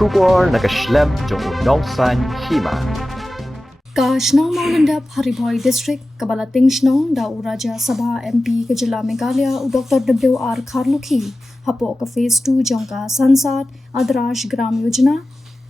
Shubor na Shisnem jong unong san Hima. Ka Shnong Mawlyndep Hariboy District Kabalating Shnong da Uraja Sabha MP Kajila Meghalaya Dr. W.R. Kharlukhi hapo ka phase 2 jong ka Sansad Adrash Gram Yojana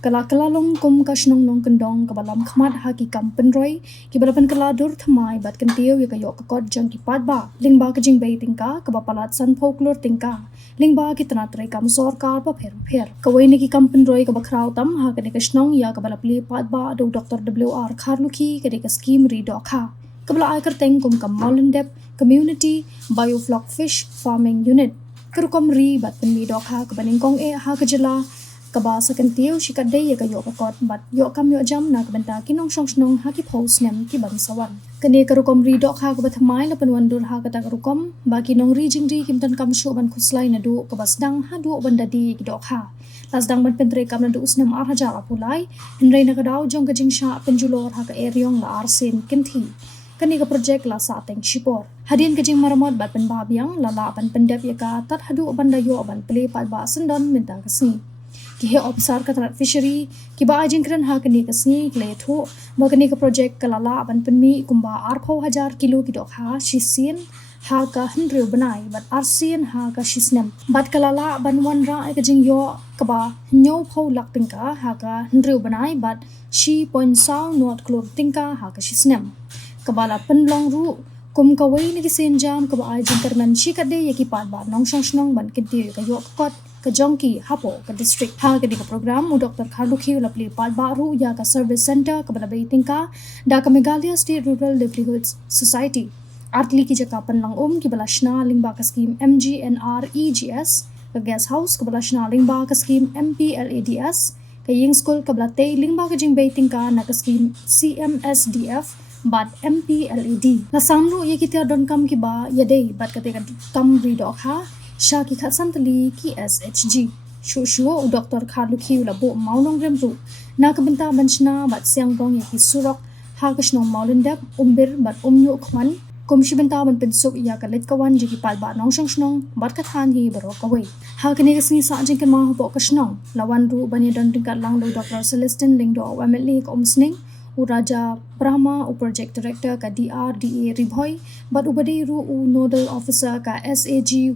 Kala-kalalong kum ka Shnong nong kendong kabalam khmat haki kampen roy kibalapan kaladur thamai bat kentiyo ya kayo kakod jong kipat ba lingba ka jing bay tingka kabapalat san folklore tingka lingba ki tanatray kam sorkar pa pher kawai ni ki kampen roy kabakraw tam ha ka Shnong ya kabalapli pat ba do Dr. W.R. Kharlukhi ka Skhim ri Dohkha kabala ay karteng kum kam Mawlyndep Community Bioflock Fish Farming Unit karukom ri bat Pynmih Dohkha kabaningkong ha kajila Kaba sa kentiyo shikadey ya kayo kakot bat yo kam yo jam na kabenta kinong shnong haki Shisnem ki bansawan. Kani karukom ri Dohkha kabathamay na panwandur ha kata karukom ba kinong ri jingri kimtan kam shu ban khuslay na du kabasdang ha du bandadi ki Dohkha. Lasdang ban pentre kam na du Shisnem Hajar Plie hinray na kadaw jong kajing sha penjulor ha ka eryong la arsen kinthi. Kani ka project la sa ateng shipor. Hadin kajing maramot bat penbabyang lala ban pendep ya ka tat hadu bandayo ban pele pat ba sendon minta kasni. Kihe officer ka tarat fishery kiba ajing kran ha kani kasni kle tho mo kani ka project kalala ban Pynmih kumba arpho Hajar kilo ki Dohkha shisin ha ka hnreu banai bat arsin ha ka Shisnem bat kalala ban wan ra ka jing yo kaba nyo pho lak tingka ha ka hnreu banai bat shi point saw not klor tingka ha ka Shisnem kabala penlong ru kum kawai ni kisen jam kaba ajing karman shikade yaki pat ba nong shnong ban kinti ka yo kot ka jongki hapo ka district ha ka dika program u Dr. Kharlukhi lapli pat baru ya ka service center ka balabay tingka da ka Meghalaya State Rural Livelihoods Society artli ki jaka panlang ki balashna lingba ka scheme MGNREGS ka guest house ka balashna lingba ka scheme MPLADS ka ying school ka balate lingba ka jingbay tingka na ka scheme CMSDF but MPLAD na samru ye kita don kam ki ba yade bat ka kam ri Dohkha Shaki Santali ki SHG. Shushuo Dr. Kharlukhi labo maunong remru. Nakabenta banshna bat siang dong yaki surok hakashnong Mawlyndep umbir bat umnyo ukman. Kumshibenta ban pinsuk iya kalit kawan jiki palba nong shnong bat kathan hi baro kawai. Hakani kasni sa jingkan mahubo kashnong. Lawan ru bani don tingkat lang do Dr. Celestin lingdo awamili ka umsning. Uraja Brahma u project director ka DRDA Ribhoy bat ubadi ru u nodal officer ka SAGY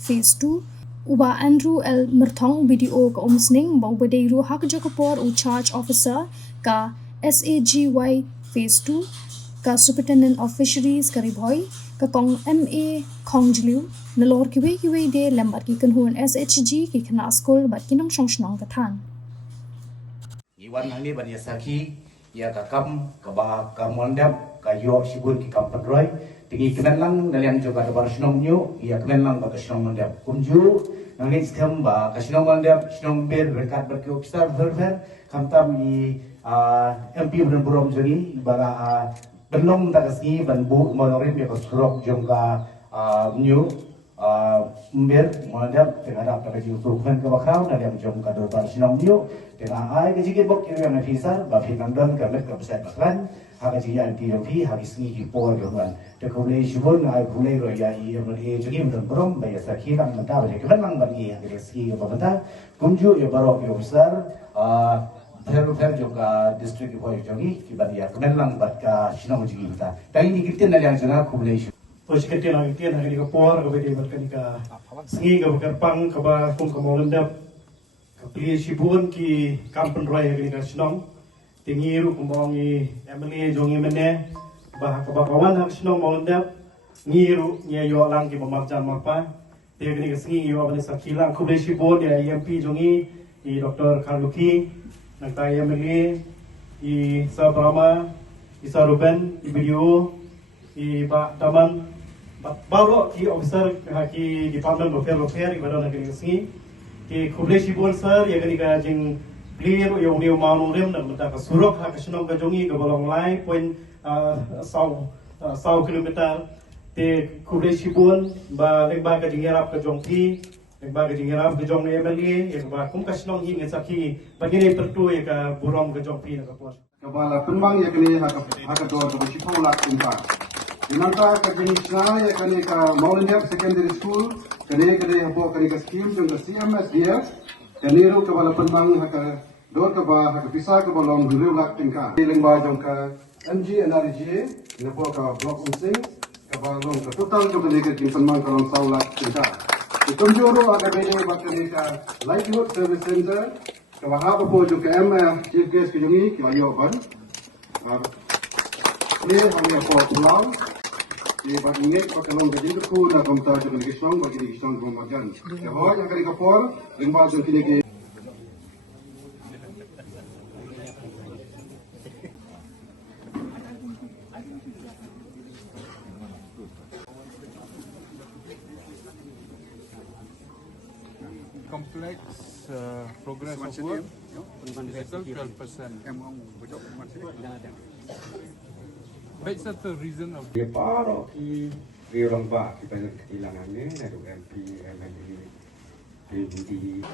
phase 2 uba Andrew L Merthong BDO ka umsning ba ubadi ru hakjokapor u charge officer ka SAGY phase 2 ka superintendent of fisheries ka Ribhoy ka kong MA Kongjliu nalor kiwe de lambat ki kanhun SHG ki khana school bat kinong shnong kathan iwan nang ni ban yasaki ya kakam kaba Mawlyndep kayo sibun ki kampadroy tingi kenan lang nalian juga ada Shnong nyu ya kenan lang ba Shnong Mawlyndep kumju nangin Skhim ba Shnong Mawlyndep Shnong ber rekat ba ki officer ver kamtam i MP ben burom jeri bara benom ta kasni ban bu monorim ya kosrok jongka nyu ber Mawlyndep tengah ada ki program ka bakraw nalian jongka do Shnong nyu tengah ai ke jike bok ki yang officer ba finandon ka met ka besar bakran ha ji ya ti pi ha sni ki por doan te ko le shibon ai phule ro ya i em le jige mdon brom ba ya sakhi lang mata ba ke lang ba ni ya ke ski ba bata kumju ye baro ki officer fer juga district boy jogi ki ba ya kemen lang bat ka shinong jigi ta dai ni kitin na yang jana khule shi Pos kita nak kita nak kita por ke bedi berkan ka sni ke berpang ke ba kum ke Mawlyndep ke Plie shibun ki kampen roy ke ka Shnong tingi ru kumongi MLA jongi mene bah ke kawan hak Shnong Mawlyndep ngiru nya yo lang ki mamakjan mapa te ke ka sni yo ba sakila ku be shibun ya MP jongi i Dr. Kharlukhi nak ta MLA i Sabrama i Saruben i video i ba taman baru ki officer ki department of welfare ibadah negeri sini ki kuble shibon sir ya gani ka jing clear yo new Mawlyndep dan mata ka surok ha ka Shnong ka jongi ka bolong lai point saw kilometer te kuble shibon ba legba ka jingerap ka jongpi legba ka jingerap ka jong MLA ya ba kum ka Shnong hi ngesaki bagini pertu ya ka burom ka jongpi na ka pos Kepala Pynmih ya kini hak dua tu bersifat lak tingkat. Dinanta ka jenis na ya kini ka Mawlyndep Secondary School kini hapo kini ka scheme jeng ka CMSDF Kaniru kepala Pynmih haka Dohkha haka pisah kebalong riu lak tingkah. Lengba jongka MG NRG lepo ka blok unsing kebalong ke total jongka dekat Pynmih kalong saulak tingkah. Ikumjuru ada bede bakal ka livelihood service center kewahab po jongka chief guest kejungi kiayo ban. Ini hanya po pulang. Ia bagi ingat pakalong kejeng ku na komta jongka kisong bagi kisong kumagan. Kehoi yang kali kapor lengba jongka dekat complex progress of work, total 12%. That's the reason of Dia parok ki orang bak kita kehilangan ni dari MP, MLA, PBD.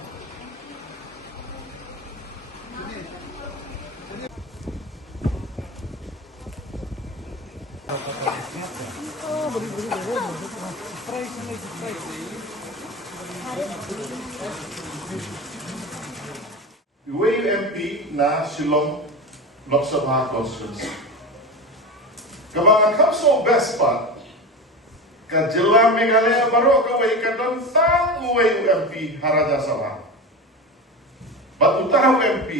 UMP na Shillong Lok Sabha constituency. Kabangan Council best part ka Jilla Meghalaya baru ka wei ka don tang UMP Haraja Sabha. Bat utara UMP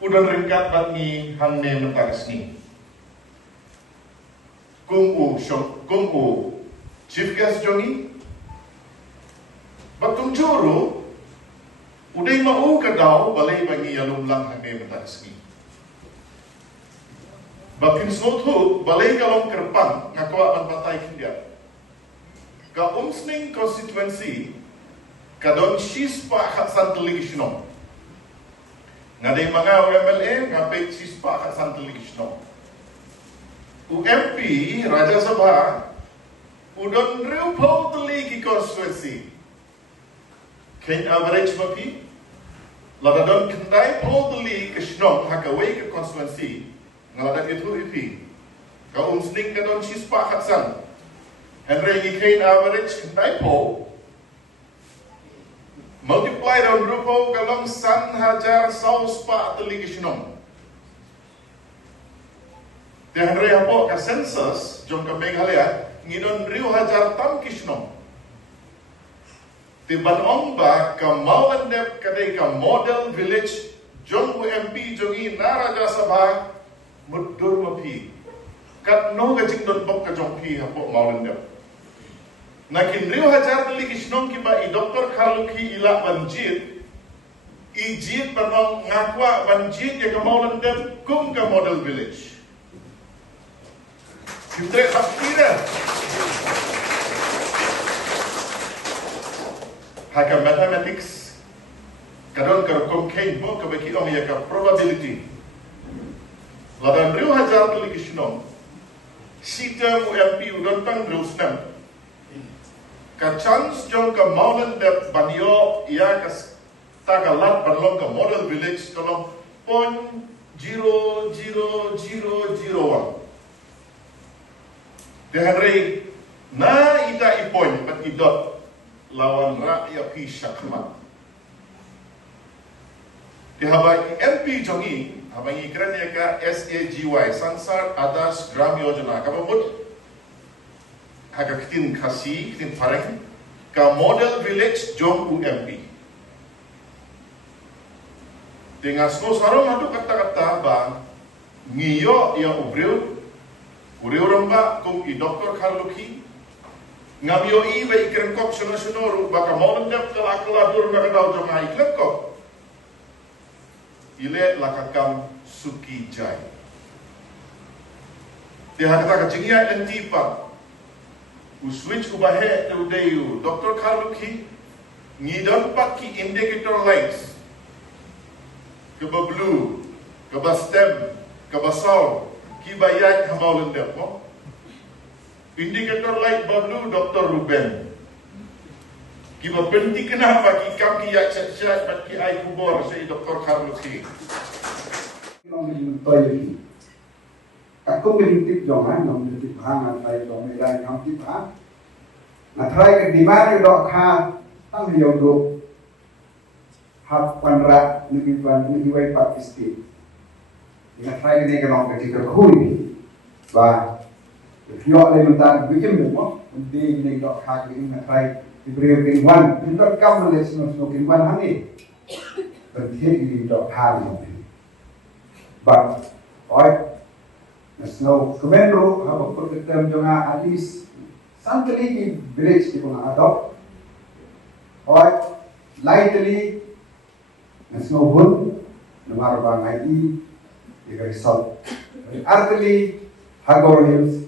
udan ringkat bat ni hang ne mentaris ni. Kung u chief guest jongi batung juru udai mau ke dau balai bagi alum lang hane mentaski. Bakin snothu balai kalong kerpang ngakwa ban patai kindia. Ka umsning constituency kadon shispa hak santeligishno. Ngadai manga MLA ngapek shispa hak santeligishno. UMP Raja Sabha udon riu pau teli ki constituency. Kain average mapi ladadon kendai pau teli ke shnong hakawai ke constituency ngaladak itu ipi ka umsning kadon shispa hatsan Henry ni kain average kendai pau multiply don rupo kalong san hajar saus pa teli ke shnong. Henry hapo ka census jom ka Meghalaya ngidon riu hajar tam kishnong. Tiban ongba ka Mawlyndep kadai ka model village jong UMP jongi na Raja Sabha mudur mapi. Kat no ka jingdon bok ka jong pi hapo Mawlyndep. Nakin riu hajar tali kishnong ki ba i Dr. Kharlukhi ila banjit i jit panong ngakwa banjit ya ka Mawlyndep kum ka model village. Kita hakira haka mathematics kadon karukum kain bo kabaki ong ya ka probability ladan riu hajar tuli kishnong sitam UMP udon tang riu Shisnem ka chance jong ka Mawlyndep banyo ya ka tagalat banlong ka model village kalong 0.00001 Henry na ita ipoin pat idot lawan rakyat pi syakmat. Dihabai MP jongi habangi kerana ka SAGY Sansar Adas Gram Yojana kabut haka kitin khasi kitin farang ka model village jong UMP. Dengan sno sarong adu kata-kata ba ngiyo yang ubreu Uriu ramba kung i Dr. Kharlukhi ngamyo i ba ikrengkok sunod-sunod baka Mawlyndep kala-kala na kadaw jong nga ikrengkok ile lakakam suki jai dia kata kacingya entipa u switch ubahe te udayu Dr. Kharlukhi ngidon pak ki indicator lights keba blue keba stem keba sound Kibayat Mawlyndep mo. Indicator light bablu Dr. Ruben. Kiba penting kenapa kikam kiyak cat-cat pat ki ai kubor si Dr. Kharlukhi. Aku mengintip jangan, mengintip hangat saya dong, medan yang kita. Nah, try ke di mana Dohkha, tang hiu duk. hak panra ni wai Pakistan ina try ni ka long ka ti ka khuri ba yo le mentar bikin mo di ni dok hak ni na try di beri kin wan di dok kam le sno kin wan hani berhenti di dok hal ni but oi snow kemendro ha ko term jonga at least santali ki village ki puna adopt oi lightly snow bun nomar ba ngai the result. Artily, Hajar Hills,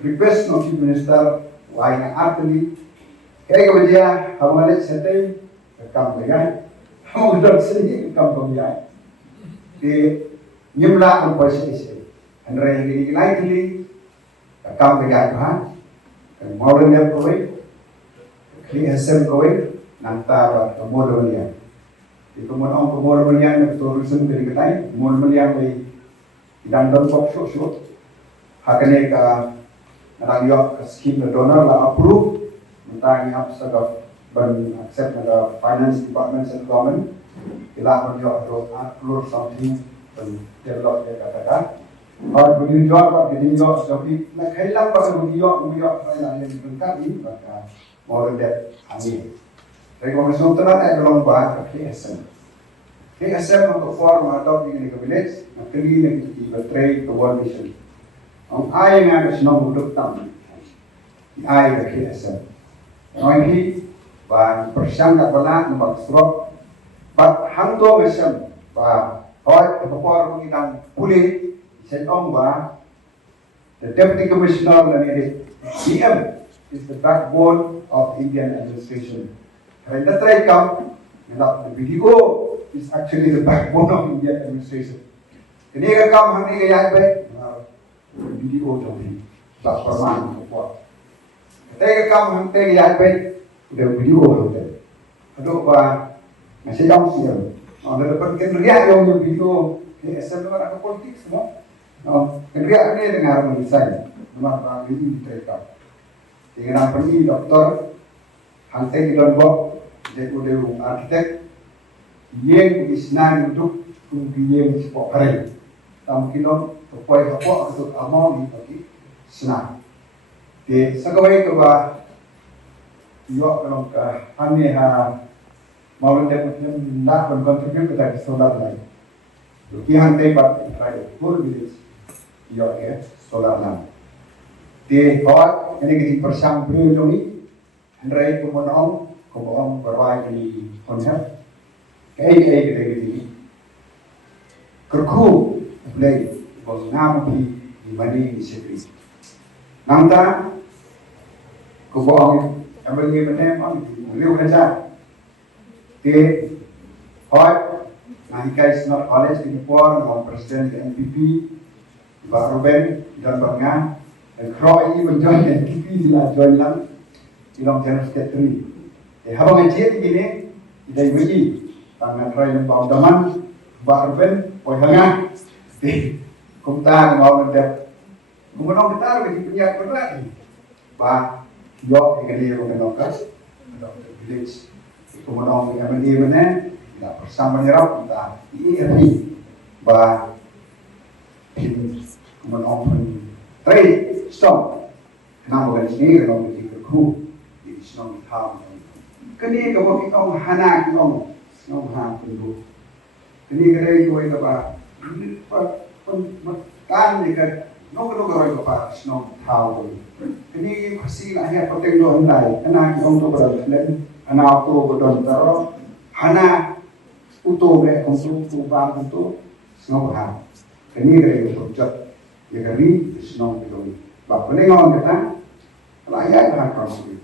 request no Chief Minister, why na artily, kaya kaya hamalit sa tayo, kambayay, hamalit sa tayo, kambayay. Di, nyumla ang pwede and really likely, kambayay pa, Mawlyndep ko SM ko nantara tumulong niya. Ito mo ang tumulong niya, nagtourism dari katay, tumulong niya may Dandang box shoot hakane ka narangyo ka scheme na donor la approve mentang up sa ban accept na finance department and government ila mo yo to upload something and develop the kata or begin job or begin job so na kailang pa sa yo ay na yung kami baka Mawlyndep ani rekomendasyon tanan ay long ba KSM ang form adopt in the village, ang kali na i-betray to one mission. Ang ay nga kasi nang budok tam, ay ka KSM. Ang hindi, ba, persyang ka pala ng mag-stroke, but hangdo nga siya, ba, or ipaporm ng puli, isang ba, the Deputy Commissioner na nila, DM is the backbone of Indian administration. Kaya na-try ka, the video is actually the backbone of Indian administration. Kini ka kam hang ni kaya ba? Video to ni. Sa perman ko. Kaya ka kam hang te kaya ba? The video hang te. Ado ba masih dong siya. Ano dapat kenriya yung video ni SM na ka politics mo. No, kenriya ni dengar mo design. Naman ba video treka. Tingnan pa ni doktor hang te don bo je ko de architect yang isnan untuk yang sepok keren. Tam kilom topoy kapok untuk amau ni bagi senang. Di segawai keba yo kalau ka ane ha Mawlyndep yang nak berkontribut kepada solar lain. Bagi hantai bat try full village yo solar lain. Di kawat ini kita persang beliau ni andai kumonong kumonong berwai di konsep. Kaya kita gini, kerku play bos ngam di mani di sekri. Nangta, kubohong, ambil mana am liu kerja. Ke, hot, nahikai senor college di Nepal, non presiden NPP, Pak Ruben dan Bangga, dan Kroy menjoin NPP sila join lang, ilang general secretary. Habang ngecit gini, kita beli. Tangan try ng bawdaman, barben, o hanga, kumta ng Mawlyndep. Kumunong kita, kasi punya kerja. Ba, yo, ikali yung kanokas, village. Kumunong ng MND mana, na bersama nyerap, kita iiri. Ba, kumunong ng try, stop. Kenapa kan sini, kalau kita kru, di Shisnem tahun. Kini kalau kita hana kita Nông hàng từng đủ. Thế nên cái đây tôi là bà tan thì cái nó rồi của bà nông thảo rồi. Thế nên cái gì là hay có tên đồ này, anh em ông tôi bảo lên, anh nào tôi có đòn đó, hana, ô tô này không tôi vàng không tôi, nông hàng. Thế nên cái này tôi chọn, cái gì nông cái đồ. Bà có nên ngon người ta, lại hay hàng còn gì.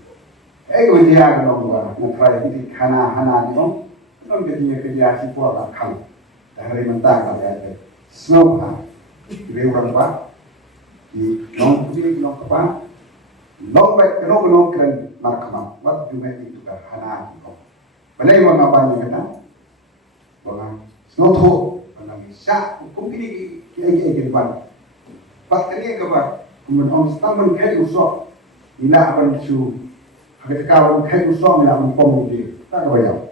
Ấy cái gì cái nông bà, nó phải cái hana gì không? Non kerja si puara kang, dari mentang ada snow ha, lewat apa, di non putih non apa, non baik non keren markama, wat cuma itu kan hana itu. Balai mana apa yang kita, bahwa snow tu, bahwa bisa, hukum ini kira ban. Pat ini apa, kemudian orang setamen kai usok, ina apa itu, ketika orang kai usok ina orang pemudi, tak kebayang.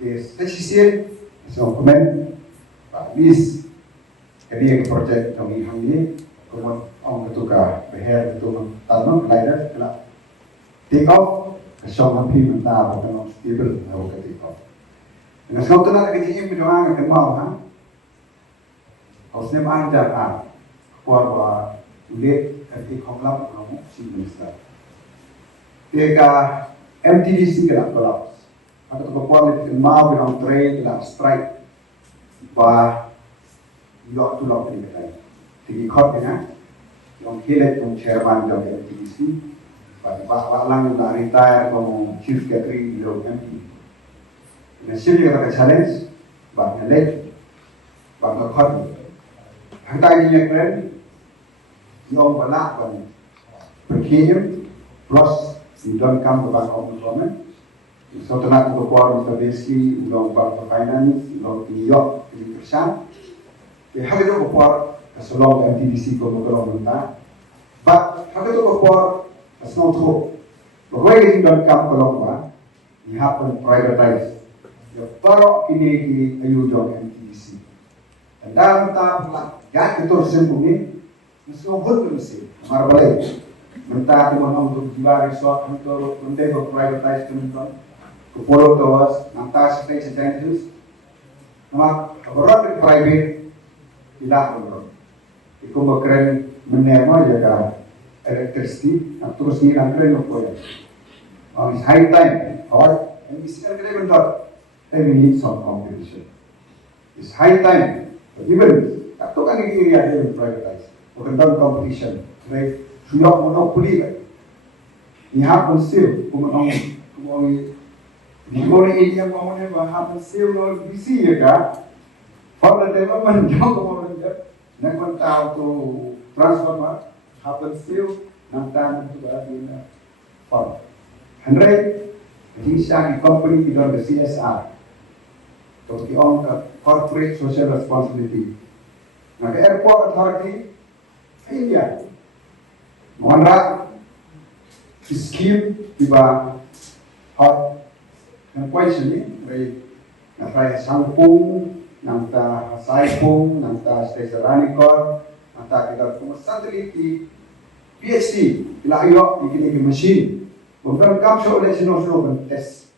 Spesial so komen bis jadi projek kami hamil kemudian orang ketuka beher itu tanam lainnya kena take off kesong hampi mentah atau stable atau ketika dengan semua kena kerja ini berdoa akan mau ha harusnya manjar kuat ulit ketika komlap kamu si minister ketika MTDC kena kolap atau kekuatan mau bilang trade bilang strike bah yok tu lok ni kai tigi khot na yang hilet yang chairman jog MTDC bah lang na retire como chief secretary lo MP na sili ka challenge bah na let bah ka khot hantai ni kren yang bala kon perkiem plus you don't come to back of the government so tenak ko ko sa besi ulong ba finance ulong tiyo percent ke hagdo ko por kasolong MTDC ko mo menta but hagdo ko por asno tho bagay ni don kam ko long ba ni happen privatize yo paro kini ayudong MTDC and dalam ta pula ya itu sembunyi so hot mesti marbale menta ko mo untuk jiwa resort untuk untuk privatize teman Kepulauan Tawas, nanti state sentences, nama orang private tidak orang. Iku berkeren menerima jaga electricity, terus ni nak keren apa ya? It's high time. Or and this is keren bentar. We need some competition. It's high time. Even tak tu kan ini ada yang privatize. Bukan dalam competition. Right? Sudah monopoli kan? Ini happen still. Kumang di orang India mahunya bahagian sel bisi ya kan, pada development jauh kemudian nak tahu tu transformer happen sel nanti itu bahagian fund. Henry, jadi company di dalam CSR, tu orang corporate social responsibility. Nak airport authority India, mana Skhim tiba hot yang poin sini, baik nanti sangpung, nanti saipung, nanti steseranikor, nanti kita sateliti, PhD, bila ayok, ini mesin, bukan kam show oleh sino tes